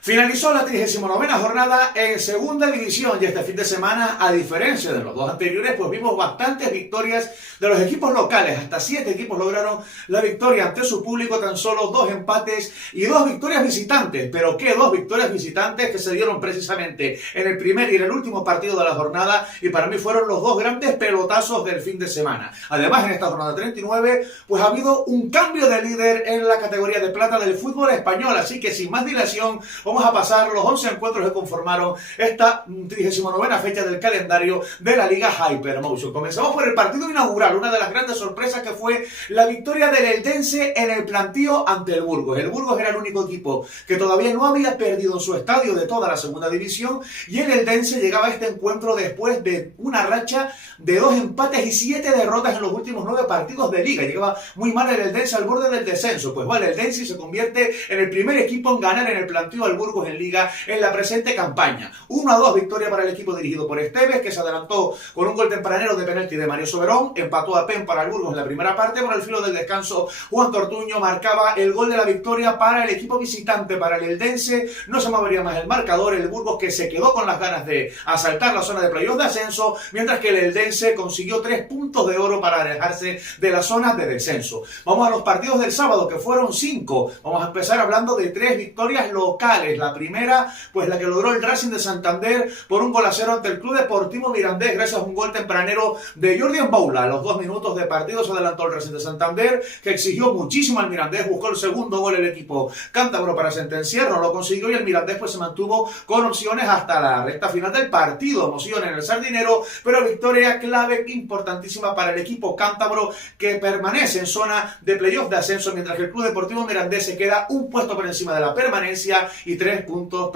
Finalizó la 39ª jornada en segunda división y este fin de semana, a diferencia de los dos anteriores, pues vimos bastantes victorias de los equipos locales. Hasta 7 equipos lograron la victoria ante su público, tan solo 2 empates y 2 victorias visitantes. Pero ¿qué 2 victorias visitantes que se dieron precisamente en el primer y en el último partido de la jornada? Y para mí fueron los 2 grandes pelotazos del fin de semana. Además, en esta jornada 39, pues ha habido un cambio de líder en la categoría de plata del fútbol español. Así que sin más dilación, vamos a pasar los 11 encuentros que conformaron esta 39ª fecha del calendario de la Liga Hypermotion. Comenzamos por el partido inaugural, una de las grandes sorpresas que fue la victoria del Eldense en el plantío ante el Burgos. El Burgos era el único equipo que todavía no había perdido en su estadio de toda la segunda división y el Eldense llegaba a este encuentro después de una racha de 2 empates y 7 derrotas en los últimos 9 partidos de Liga. Llegaba muy mal el Eldense al borde del descenso. Pues vale, el Eldense se convierte en el primer equipo en ganar en el plantío al Burgos en Liga en la presente campaña. 1-2 victoria para el equipo dirigido por Esteves, que se adelantó con un gol tempranero de penalti de Mario Soberón, empató a Pen para el Burgos en la primera parte. Por el filo del descanso, Juan Tortuño marcaba el gol de la victoria para el equipo visitante, para el Eldense. No se movería más el marcador, el Burgos que se quedó con las ganas de asaltar la zona de playoff de ascenso, mientras que el Eldense consiguió 3 puntos de oro para alejarse de la zona de descenso. Vamos a los partidos del sábado, que fueron 5. Vamos a empezar hablando de 3 victorias locales. La primera, pues la que logró el Racing de Santander por un 1-0 ante el Club Deportivo Mirandés, gracias a un gol tempranero de Jordi Mboula. A los 2 minutos de partido se adelantó el Racing de Santander, que exigió muchísimo al Mirandés, buscó el segundo gol el equipo cántabro para sentenciar, no lo consiguió y el Mirandés pues se mantuvo con opciones hasta la recta final del partido. Emoción en el Sardinero, pero victoria clave importantísima para el equipo cántabro, que permanece en zona de playoff de ascenso, mientras que el Club Deportivo Mirandés se queda un puesto por encima de la permanencia y 3 puntos,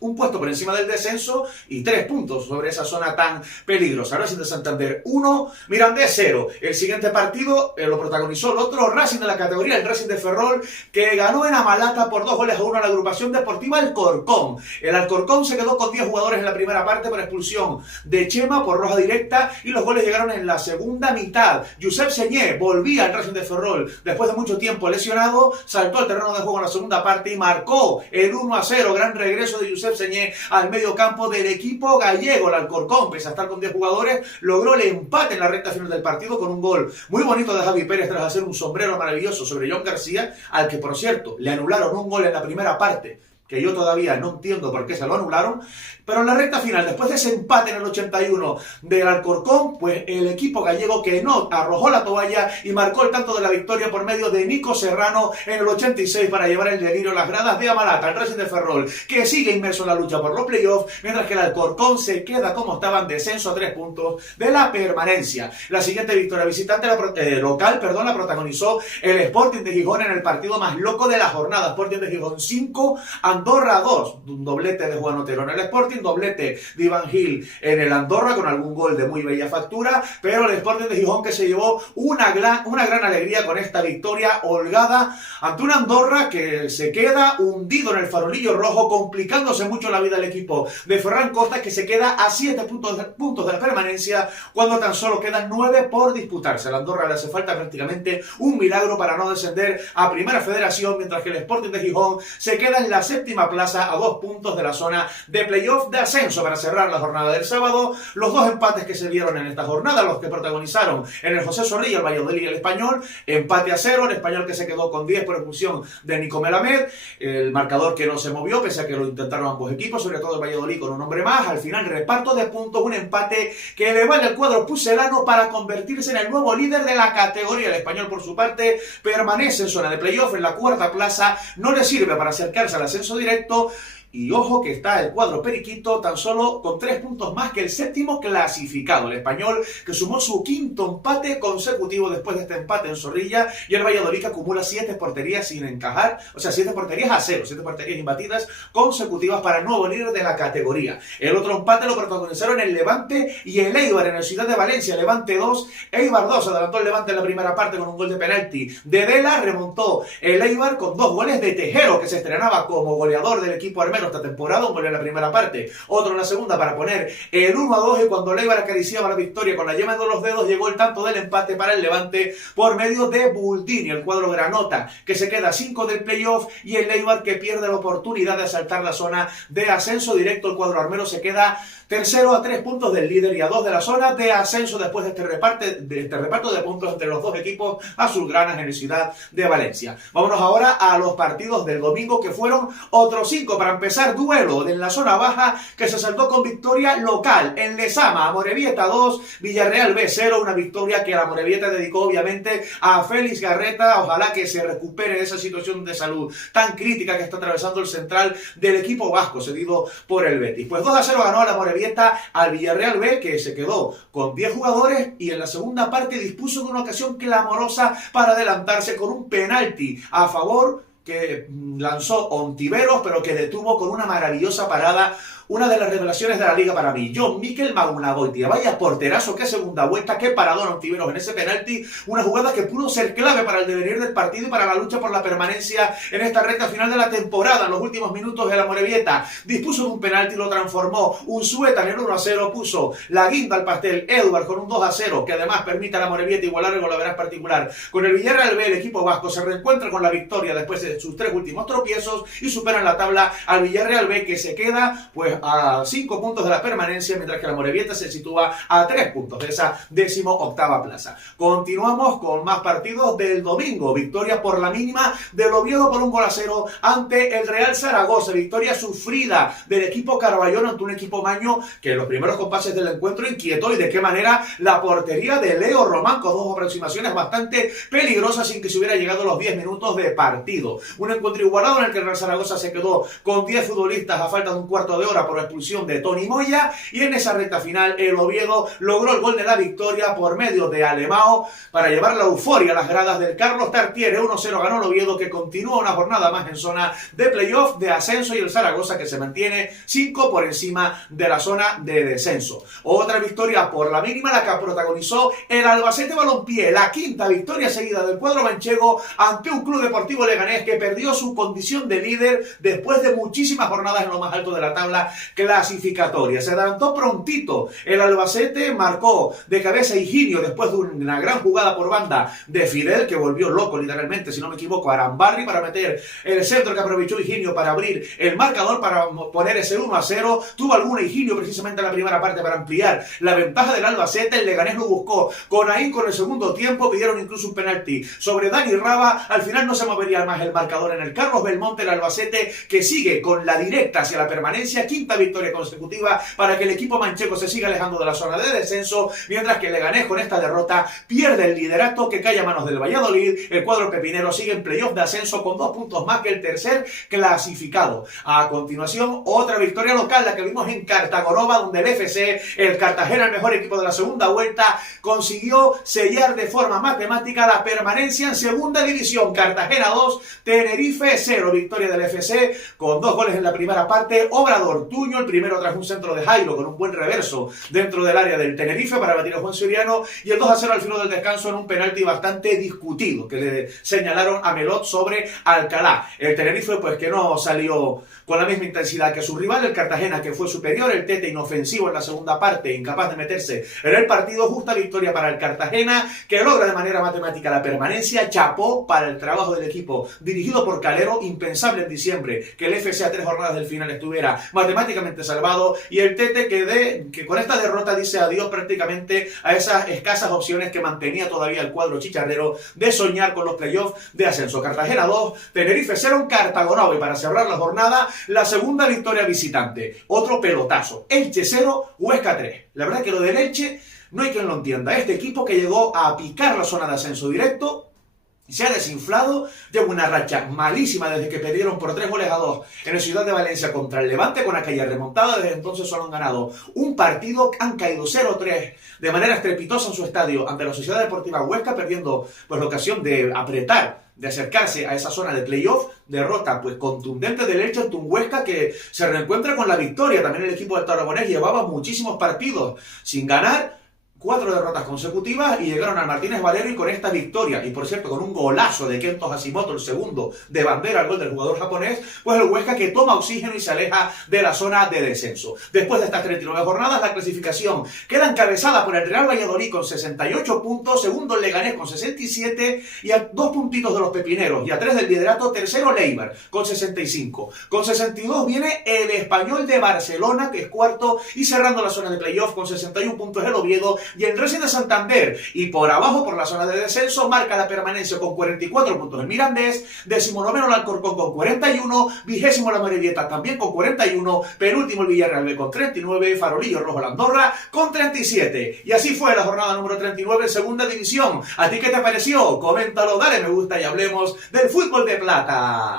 un puesto por encima del descenso y 3 puntos sobre esa zona tan peligrosa. Racing de Santander 1, Mirandés 0. El siguiente partido lo protagonizó el otro Racing de la categoría, el Racing de Ferrol, que ganó en Amalata por 2-1 a la agrupación deportiva Alcorcón. El Alcorcón se quedó con 10 jugadores en la primera parte por expulsión de Chema por roja directa y los goles llegaron en la segunda mitad. Josep Señé volvía al Racing de Ferrol después de mucho tiempo lesionado, saltó al terreno de juego en la segunda parte y marcó el 1-0. Gran regreso de Josep Señé al medio campo del equipo gallego. El Alcorcón, pese a estar con 10 jugadores, logró el empate en la recta final del partido con un gol muy bonito de Javi Pérez tras hacer un sombrero maravilloso sobre John García, al que por cierto le anularon un gol en la primera parte, que yo todavía no entiendo por qué se lo anularon. Pero en la recta final, después de ese empate en el 81 del Alcorcón, pues el equipo gallego que no arrojó la toalla y marcó el tanto de la victoria por medio de Nico Serrano en el 86 para llevar el delirio a las gradas de Amalata. El Racing de Ferrol, que sigue inmerso en la lucha por los playoffs, mientras que el Alcorcón se queda como estaba en descenso a 3 puntos de la permanencia. La siguiente victoria visitante local la protagonizó el Sporting de Gijón en el partido más loco de la jornada. Sporting de Gijón 5, Andorra 2, un doblete de Juan Otero en el Sporting, doblete de Iván Gil en el Andorra con algún gol de muy bella factura, pero el Sporting de Gijón que se llevó una gran alegría con esta victoria holgada ante una Andorra que se queda hundido en el farolillo rojo, complicándose mucho la vida al equipo de Ferran Costa, que se queda a 7 puntos de la permanencia cuando tan solo quedan 9 por disputarse. A la Andorra le hace falta prácticamente un milagro para no descender a Primera Federación, mientras que el Sporting de Gijón se queda en la séptima plaza a 2 puntos de la zona de playoff de ascenso. Para cerrar la jornada del sábado, los 2 empates que se dieron en esta jornada, los que protagonizaron en el José Zorrilla, el Valladolid y el Español, empate a 0, el Español que se quedó con 10 por expulsión de Nico Melamed, el marcador que no se movió pese a que lo intentaron ambos equipos, sobre todo el Valladolid con un hombre más. Al final, reparto de puntos, un empate que le vale al cuadro pucelano para convertirse en el nuevo líder de la categoría. El Español, por su parte, permanece en zona de playoff en la 4ª plaza, no le sirve para acercarse al ascenso directo. Y ojo que está el cuadro periquito tan solo con 3 puntos más que el 7º clasificado, el Español, que sumó su 5º empate consecutivo después de este empate en Zorrilla, y el Valladolid, que acumula 7 porterías sin encajar, o sea, 7 porterías a 0, 7 porterías imbatidas consecutivas para el nuevo líder de la categoría. El otro empate lo protagonizaron el Levante y el Eibar en el Ciudad de Valencia. Levante 2, Eibar 2, adelantó el Levante en la primera parte con un gol de penalti de Dela, remontó el Eibar con 2 goles de Tejero, que se estrenaba como goleador del equipo armenio Romero esta temporada, un gol en la primera parte, otro en la segunda para poner el 1-2, y cuando Leibar acariciaba la victoria con la yema de los dedos, llegó el tanto del empate para el Levante por medio de Buldini, el cuadro granota, que se queda 5 del playoff, y el Leibar que pierde la oportunidad de asaltar la zona de ascenso directo. El cuadro armero se queda tercero a 3 puntos del líder y a 2 de la zona de ascenso después de este reparto de puntos entre los dos equipos azulgranas en la ciudad de Valencia. Vámonos ahora a los partidos del domingo, que fueron otros 5. Para empezar, duelo en la zona baja que se saldó con victoria local en Lezama. Amorebieta 2, Villarreal B 0, una victoria que la Amorebieta dedicó obviamente a Félix Garreta. Ojalá que se recupere de esa situación de salud tan crítica que está atravesando el central del equipo vasco, cedido por el Betis. Pues 2-0 ganó la Amorebieta al Villarreal B, que se quedó con 10 jugadores y en la segunda parte dispuso de una ocasión clamorosa para adelantarse con un penalti a favor que lanzó Ontiveros, pero que detuvo con una maravillosa parada una de las revelaciones de la liga para mí, John Mikel Magunagoitia. Vaya porterazo, qué segunda vuelta, qué paradón Ontiveros en ese penalti, una jugada que pudo ser clave para el devenir del partido y para la lucha por la permanencia en esta recta final de la temporada. En los últimos minutos el Amorebieta dispuso de un penalti y lo transformó Unzueta en el 1-0, puso la guinda al pastel Edward con un 2-0, que además permite a la Amorebieta igualar el golaveras particular. Con el Villarreal B, el equipo vasco se reencuentra con la victoria después de sus 3 últimos tropiezos y superan la tabla al Villarreal B, que se queda pues a 5 puntos de la permanencia, mientras que la Amorebieta se sitúa a 3 puntos de esa 18ª plaza. Continuamos con más partidos del domingo. Victoria por la mínima del Oviedo por 1-0 ante el Real Zaragoza. Victoria sufrida del equipo Carballón ante un equipo maño que en los primeros compases del encuentro inquietó, y de qué manera la portería de Leo Román, con 2 aproximaciones bastante peligrosas sin que se hubiera llegado a los 10 minutos de partido. Un encuentro igualado en el que el Real Zaragoza se quedó con 10 futbolistas a falta de un cuarto de hora por expulsión de Toni Moya, y en esa recta final el Oviedo logró el gol de la victoria por medio de Alemão para llevar la euforia a las gradas del Carlos Tartiere. 1-0 ganó el Oviedo, que continúa una jornada más en zona de playoff de ascenso, y el Zaragoza que se mantiene 5 por encima de la zona de descenso. Otra victoria por la mínima la que protagonizó el Albacete Balompié, la 5ª victoria seguida del cuadro manchego ante un Club Deportivo Leganés que perdió su condición de líder después de muchísimas jornadas en lo más alto de la tabla clasificatoria. Se adelantó prontito el Albacete, marcó de cabeza Higinio después de una gran jugada por banda de Fidel, que volvió loco literalmente, si no me equivoco, a Arambarri para meter el centro que aprovechó Higinio para abrir el marcador, para poner ese 1-0. Tuvo alguna Higinio precisamente en la primera parte para ampliar la ventaja del Albacete. El Leganés lo buscó con ahí con el segundo tiempo, pidieron incluso un penalti sobre Dani Raba. Al final no se movería más el marcador en el Carlos Belmonte. El Albacete que sigue con la directa hacia la permanencia, 5ª victoria consecutiva para que el equipo manchego se siga alejando de la zona de descenso, mientras que el Leganés con esta derrota pierde el liderato, que cae a manos del Valladolid. El cuadro pepinero sigue en playoff de ascenso con 2 puntos más que el tercer clasificado. A continuación, otra victoria local, la que vimos en Cartagonova, donde el FC, el Cartagena, el mejor equipo de la segunda vuelta, consiguió sellar de forma matemática la permanencia en segunda división. Cartagena 2, Tenerife 0, victoria del FC con 2 goles en la primera parte. Obra de Ortuño, el primero tras un centro de Jairo con un buen reverso dentro del área del Tenerife para batir a Juan Soriano, y el 2-0 al final del descanso en un penalti bastante discutido que le señalaron a Melot sobre Alcalá. El Tenerife pues que no salió con la misma intensidad que su rival, el Cartagena, que fue superior. El Tete inofensivo en la segunda parte, incapaz de meterse en el partido. Justa victoria para el Cartagena, que logra de manera matemática la permanencia. Chapó para el trabajo del equipo dirigido por Calero, impensable en diciembre que el FC a 3 jornadas del final estuviera matemáticamente salvado, y el Tete que con esta derrota dice adiós prácticamente a esas escasas opciones que mantenía todavía el cuadro chicharrero de soñar con los playoffs de ascenso. Cartagena 2, Tenerife 0 en Cartagonova, y para cerrar la jornada, la segunda victoria visitante. Otro pelotazo, Elche 0, Huesca 3. La verdad que lo del Elche no hay quien lo entienda. Este equipo que llegó a picar la zona de ascenso directo se ha desinflado, lleva una racha malísima desde que perdieron por 3-2 en la ciudad de Valencia contra el Levante, con aquella remontada. Desde entonces solo han ganado un partido, han caído 0-3 de manera estrepitosa en su estadio ante la Sociedad Deportiva Huesca, perdiendo pues la ocasión de apretar, de acercarse a esa zona de playoff. Derrota pues contundente del Elche ante un Huesca que se reencuentra con la victoria. También el equipo del Tarragonés llevaba muchísimos partidos sin ganar, 4 derrotas consecutivas y llegaron al Martínez Valero y con esta victoria, y por cierto con un golazo de Kento Hashimoto, el segundo de bandera al gol del jugador japonés, pues el Huesca que toma oxígeno y se aleja de la zona de descenso. Después de estas 39 jornadas, la clasificación queda encabezada por el Real Valladolid con 68 puntos, segundo el Leganés con 67 y a 2 puntitos de los pepineros y a 3 del liderato, tercero Leibar con 65. Con 62 viene el Español de Barcelona, que es cuarto, y cerrando la zona de playoff con 61 puntos el Oviedo y el Racing de Santander. Y por abajo, por la zona de descenso, marca la permanencia con 44 puntos el Mirandés, 19º el Alcorcón con 41, 20º la Morevieta también con 41, penúltimo el Villarreal B con 39, Farolillo Rojo la Andorra con 37. Y así fue la jornada número 39 en segunda división. ¿A ti qué te pareció? Coméntalo, dale me gusta y hablemos del fútbol de plata.